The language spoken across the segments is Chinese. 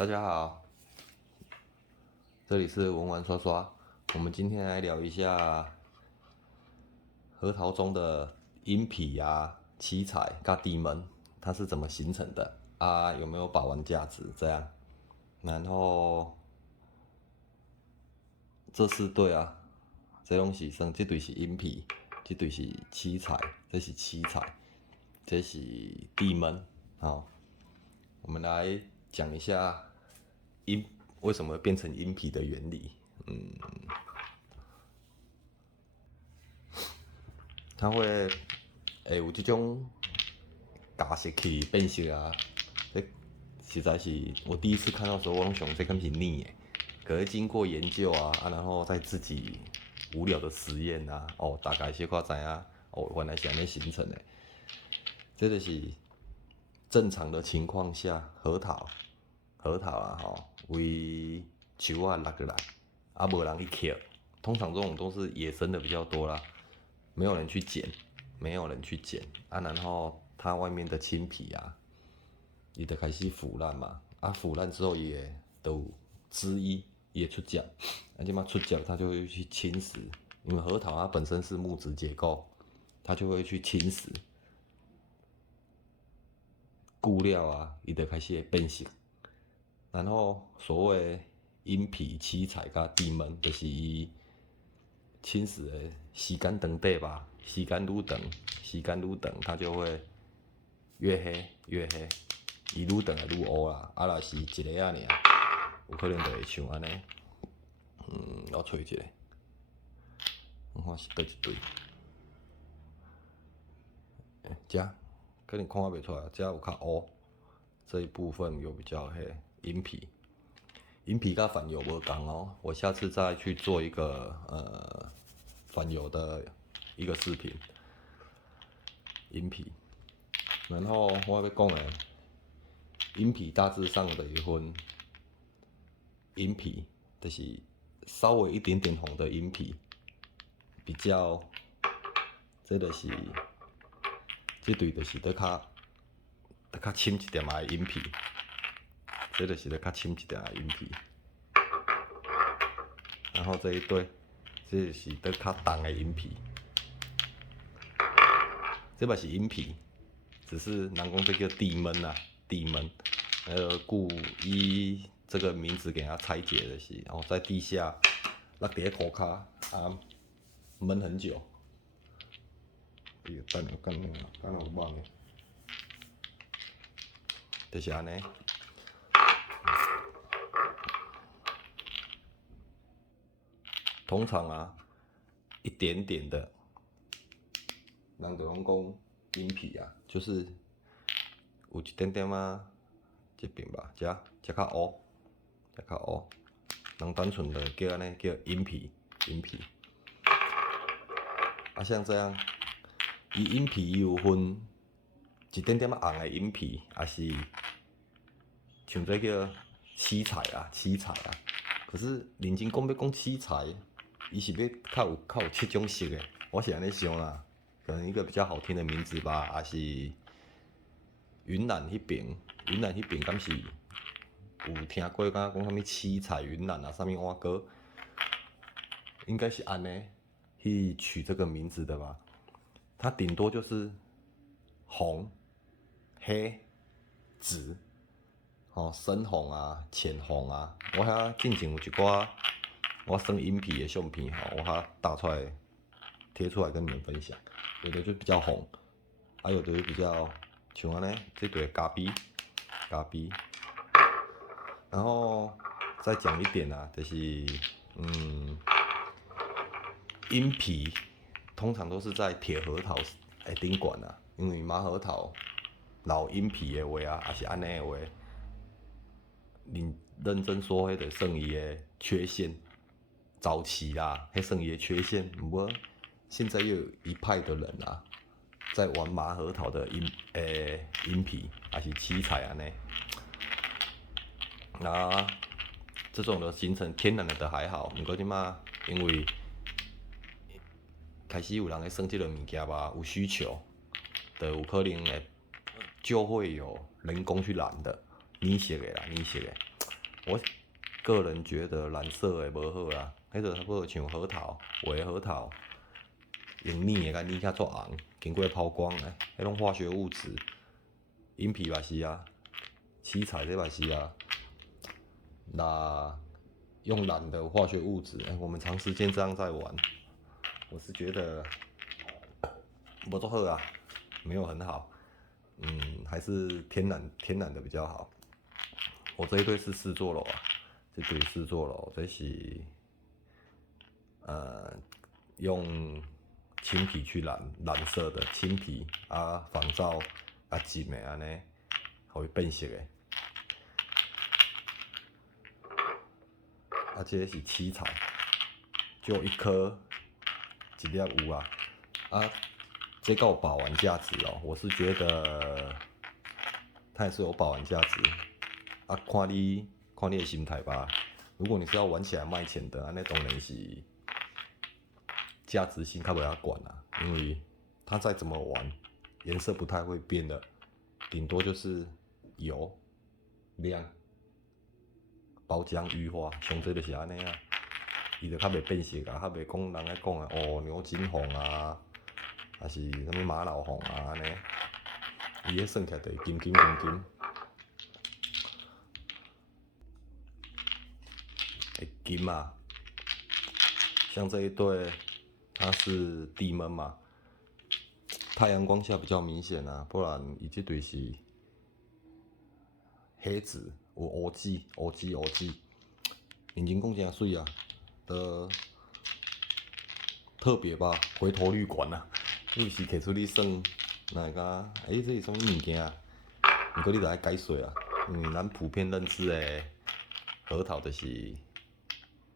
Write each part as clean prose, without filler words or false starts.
大家好，这里是文玩刷刷。我们今天来聊一下核桃中的阴皮啊、七彩、跟地门，它是怎么形成的啊？有没有把玩价值？这样，然后这四对啊，这东西算这对是阴皮，这对是七彩，这是七彩，这是地门。好，我们来讲一下阴为什么会变成阴皮的原理。它会有这种加色器变色啊，这实在是我第一次看到的时候，我拢想这敢是腻的。可是经过研究然后再自己无聊的实验大概小可知影原来是安尼形成的。这就是正常的情况下，核桃为树落下来，无人去捡。通常这种都是野生的比较多啦，没有人去捡，然后它外面的青皮伊就开始腐烂嘛，腐烂之后也都汁液也出浆，即马出浆它就会去侵蚀，因为核桃它本身是木质结构，它就会去侵蚀固料伊就开始会变形。然后所谓阴皮、七彩甲地门，就是伊侵蚀的时间长短吧，时间愈长，它就会越黑越黑，伊愈长会愈乌啦。若是一个尔，有可能就会像安尼。我找一个，我看是倒一对。遮可能看袂出来，遮有较乌，这一部分有比较黑阴皮。银皮跟反油无同哦，我下次再去做一个反油的一个视频。银皮，然后我要讲的，银皮大致上的有分，银皮就是稍微一点点红的银皮，比较，这就是这对就是较深一点的银皮，这就是较深一点的银皮。然后这一对，这就是较重的银皮，这嘛是银皮，只是人讲这叫地门地门，故依这个名字给它拆解的是，然后在地下落伫个涂骹闷很久。等下干有忘的，就是安尼。通常一点点的，人就拢讲阴皮就是有一点点这边吧，这较乌，人单纯的叫安尼叫阴皮。像这样，伊阴皮有分一点点红的阴皮，还是像这叫七彩。可是认真讲要讲七彩，伊是要较有7种色的，我是安尼想啦。可能一个比较好听的名字吧，还是云南迄边敢是有听过讲啥物七彩云南啥物碗糕，应该是安尼去取这个名字的吧。它顶多就是红、黑、紫，深红浅红我遐进前有一寡我算阴皮的相片我遐打出来贴出来跟你们分享。有的就比较红，有的就比较像安尼，这对咖啡。然后再讲一点就是阴皮通常都是在铁核桃的顶管因为麻核桃老阴皮的话还是安尼的话，你认真说，迄就算伊的缺陷。早期迄算伊的缺陷。不过现在又有一派的人在玩麻核桃的阴皮，还是七彩安尼。这种的形成天然的还好，不过即马因为开始有人在算这个物件吧，有需求，就有可能就会有人工去染的，泥色的。我个人觉得蓝色的无好啦，迄个差不多像核桃、伪核桃，用捏的甲捏甲足红，经过抛光的，迄种化学物质，银皮嘛是啊，七彩这嘛是啊，那用染的化学物质，我们长时间这样在玩，我是觉得不足好啊，没有很好，还是天然的比较好。我这一堆是四座楼啊，这堆四座楼，这是用青皮去染色的青皮啊，仿照啊浸的安尼，互伊变色的。啊，这个是七彩，就一颗一粒有啊。啊，这个有保玩价值哦，我是觉得它也是有保玩价值。啊，看你的心态吧。如果你是要玩起来卖钱的，安尼当然是价值性较袂遐悬啦，因为它再怎么玩，颜色不太会变的，顶多就是油、亮、包浆、羽化，上侪就是安尼啊。伊就较袂变色啊，较袂讲人咧讲的哦牛筋红啊，还是啥物玛瑙红啊安尼，伊迄算起来就是金金。金啊，像这一对，它是低闷嘛，太阳光下比较明显啊，不然伊这对是黑紫有乌紫，眼睛讲真水啊，特别吧，回头率悬啊，你是摕出去算，哪会讲这是什么物件啊？毋过你著爱解说啊，因为咱普遍认知的核桃就是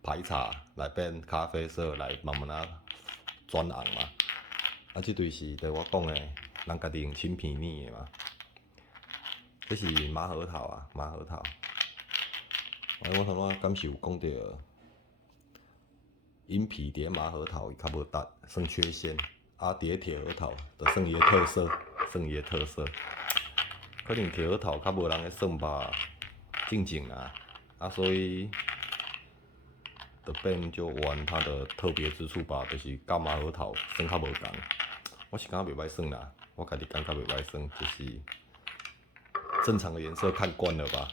排茶来变咖啡色，来慢慢啊转红嘛。啊，即对是对我讲的，咱家己用青皮捏的嘛。这是马核桃啊，马核桃。我头仔敢是有讲到，银皮伫马核桃伊较无值，算缺陷；啊，伫铁核桃就算伊的特色，可能铁核桃较无人咧算吧，静静啊，啊，所以就变就玩它的特别之处吧，就是甲马核桃算较无共。我是感觉袂歹算啦，我家己感觉袂歹算，就是正常的颜色看惯了吧，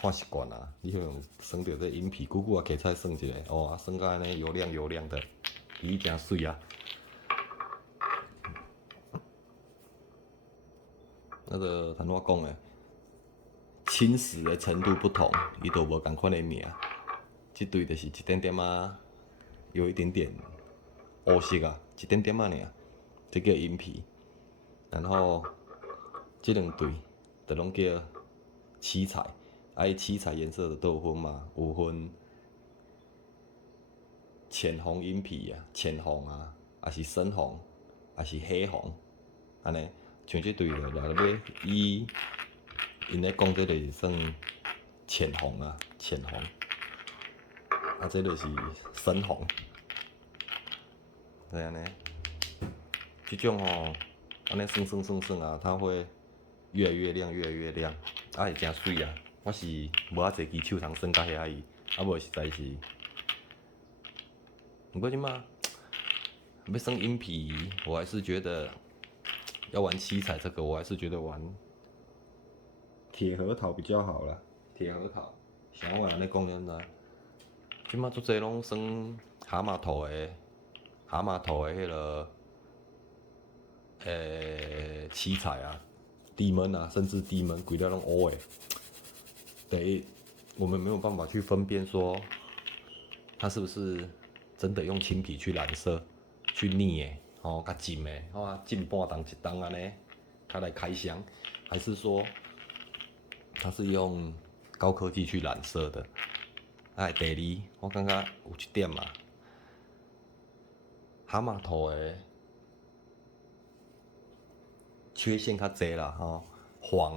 看习惯啦。你用算到这银皮，久久啊摕出来算一下，哦，算到安尼油亮的，伊真水啊。那个安怎讲呢？侵蚀的程度不同，伊都无共款的名。这对就是一点点啊，有一点点乌色啊，一点点啊尔，这叫银皮。然后这两对就拢叫七彩，啊，伊七彩颜色都有分嘛，有分浅红银皮啊，浅红啊，还是深红，还是黑红，安尼。像这对就来要以因咧讲这个算浅红啊，浅红。啊，这就是深红，对安尼。这种吼，安尼算啊，它会越来越亮，啊会真水啊！我是无遐济支手通算到遐伊，啊无实在是。不过即马要算银皮，我还是觉得要玩七彩这个，我还是觉得玩铁核桃比较好啦。铁核桃，像我安尼讲现在。即马足侪拢算蛤蟆头的迄个七彩啊、低闷啊，甚至低闷规条拢乌的。第一，我们没有办法去分辨说它是不是真的用青皮去染色、去捏的，哦，甲浸的，哦，浸半冬一冬安尼，它来开箱，还是说它是用高科技去染色的？哎，第二，我感觉有一点嘛，蛤蟆头的缺陷较济啦，吼，黄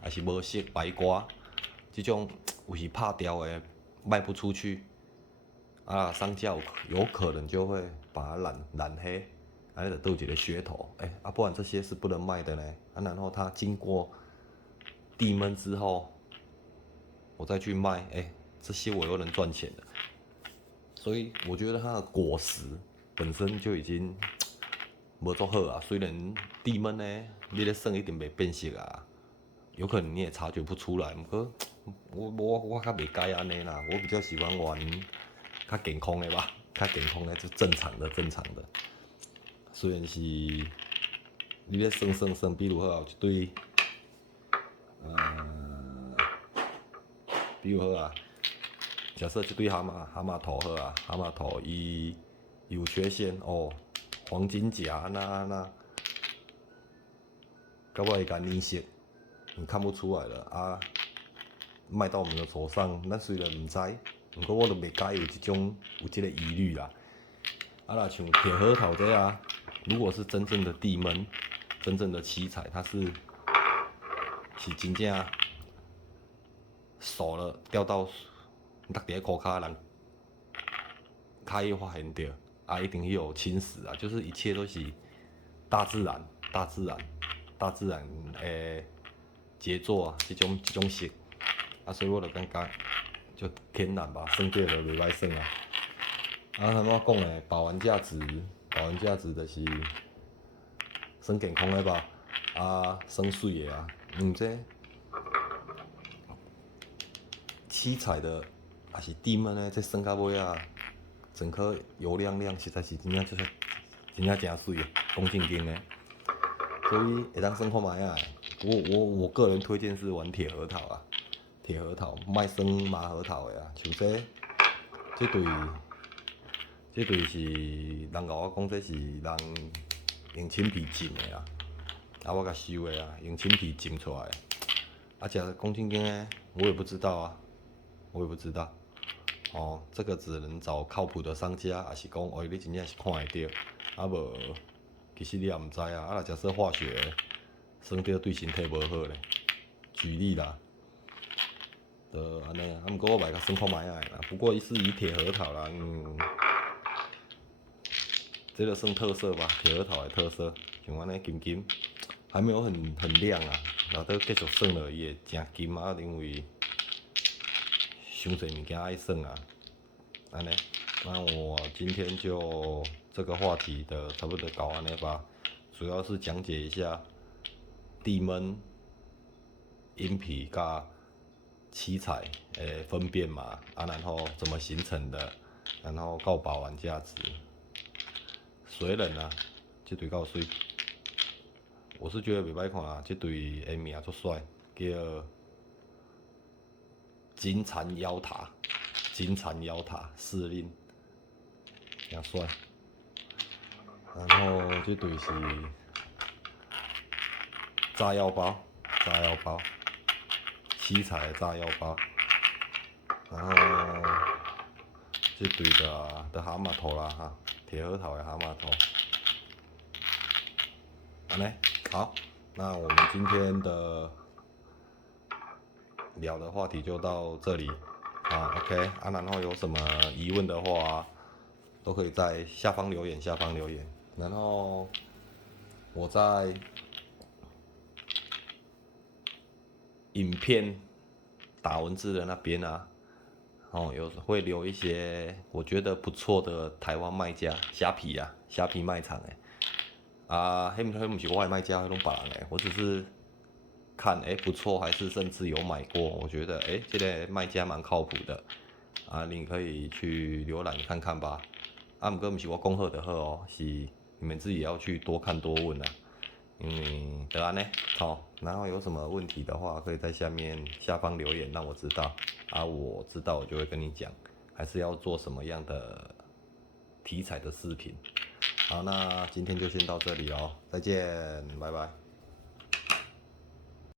还是无色白瓜，这种有时拍掉的卖不出去，啊，商家有可能就会把它染黑，安尼就倒一个噱头，啊，不然这些是不能卖的呢，啊，然后它经过地闷之后。我再去卖，这些我又能赚钱了。所以我觉得它的果实本身就已经无足好啊。虽然地焖呢，你咧算一定袂变色啊，有可能你也察觉不出来。不过我较袂介安尼啦，我比较喜欢玩较健康的吧，较健康的就正常的。虽然是你咧算，比如好有一对，比如好啊，假设一对蛤蟆头好啊，蛤蟆头伊有缺陷哦，黄金甲安那，到尾会甲染色，你看不出来了啊。卖到我们的手上，咱虽然唔知，不过我都袂介有这个疑虑啦。啊啦，像铁核桃这啊，如果是真正的地焖，真正的七彩，它是真正熟了掉到落伫裤骹人，脚会发现到啊，一定有侵蚀啊，就是一切都是大自然诶杰作啊，这种色啊，所以我就感觉就天然吧，算对就袂歹算啊。啊，怎么讲呢？保玩价值就是算健康的吧，啊，算水的啊。这七彩的还是地焖的，这算到尾啊，整颗油亮亮，实在是真正真水的，讲正经的。所以会当算看卖啊。我个人推荐是玩铁核桃啊，铁核桃卖算麻核桃的啊，像这对是人甲我讲，这是人用青皮浸的啊，啊我甲收的啊，用青皮浸出来的。啊，讲正经的，我也不知道啊，哦，这个只能找靠谱的商家，还是讲哦，你真正是看会到，啊无，其实你也毋知啊。啊，若假设化学算到对身体无好咧，举例啦，安尼啊。啊，毋过我袂甲算看卖啊啦，不过是以铁核桃啦，这个算特色吧，铁核桃的特色，像安尼金金，还没有很亮啊，然后继续算落伊会真金啊，因为伤侪物件爱算啊，安尼。那我今天就这个话题的差不多搞完了吧，主要是讲解一下地焖、阴皮甲七彩的分辨嘛，啊，然后怎么形成的，然后告保玩价值。水冷啊，这对够水，我是觉得袂歹看啊，这对的名足帅，叫金蝉妖塔，司令，真帅。然后这对是炸药包，七彩的炸药包。然后这对的蛤蟆头啦哈，铁核桃的蛤蟆头。好呢，好，那我们今天的聊的话题就到这里。好 ，OK 啊，然后有什么疑问的话，都可以在下方留言。然后我在影片打文字的那边啊，会留一些我觉得不错的台湾卖家，虾皮卖场啊，迄毋是我的卖家，迄拢别人的，我只是看不错，还是甚至有买过，我觉得这个卖家蛮靠谱的啊，你可以去浏览看看吧。啊，毋过毋是我讲好就好哦，是你们自己要去多看多问啊。得安呢，好，然后有什么问题的话，可以在下方留言让我知道啊，我知道我就会跟你讲，还是要做什么样的题材的视频。好，那今天就先到这里哦，再见，拜拜。